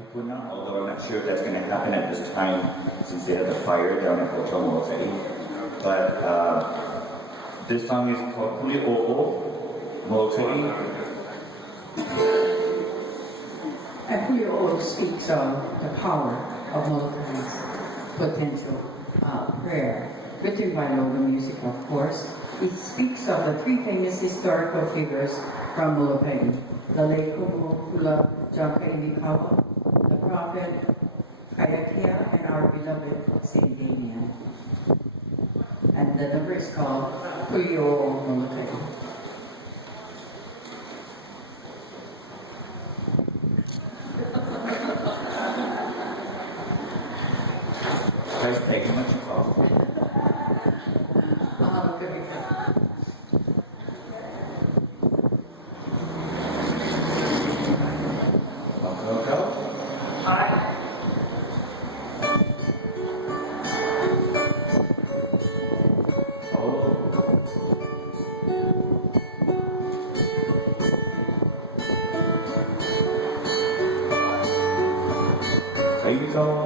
kupuna, although I'm not sure if that's going to happen at this time since they had the fire down at Pule O'o Moloka'i. But this song is called Pule O'o Moloka'i. And Pule O'o speaks of the power of Moloka'i's potential prayer, written by Lonomusic, of course. It speaks of the three famous historical figures from Moloka'i: the late Ka Hula Piko, the prophet Kaiakea, and our beloved Saint Damien. And the number is called Pule O'o Moloka'i. Guys, thank you much for Hello.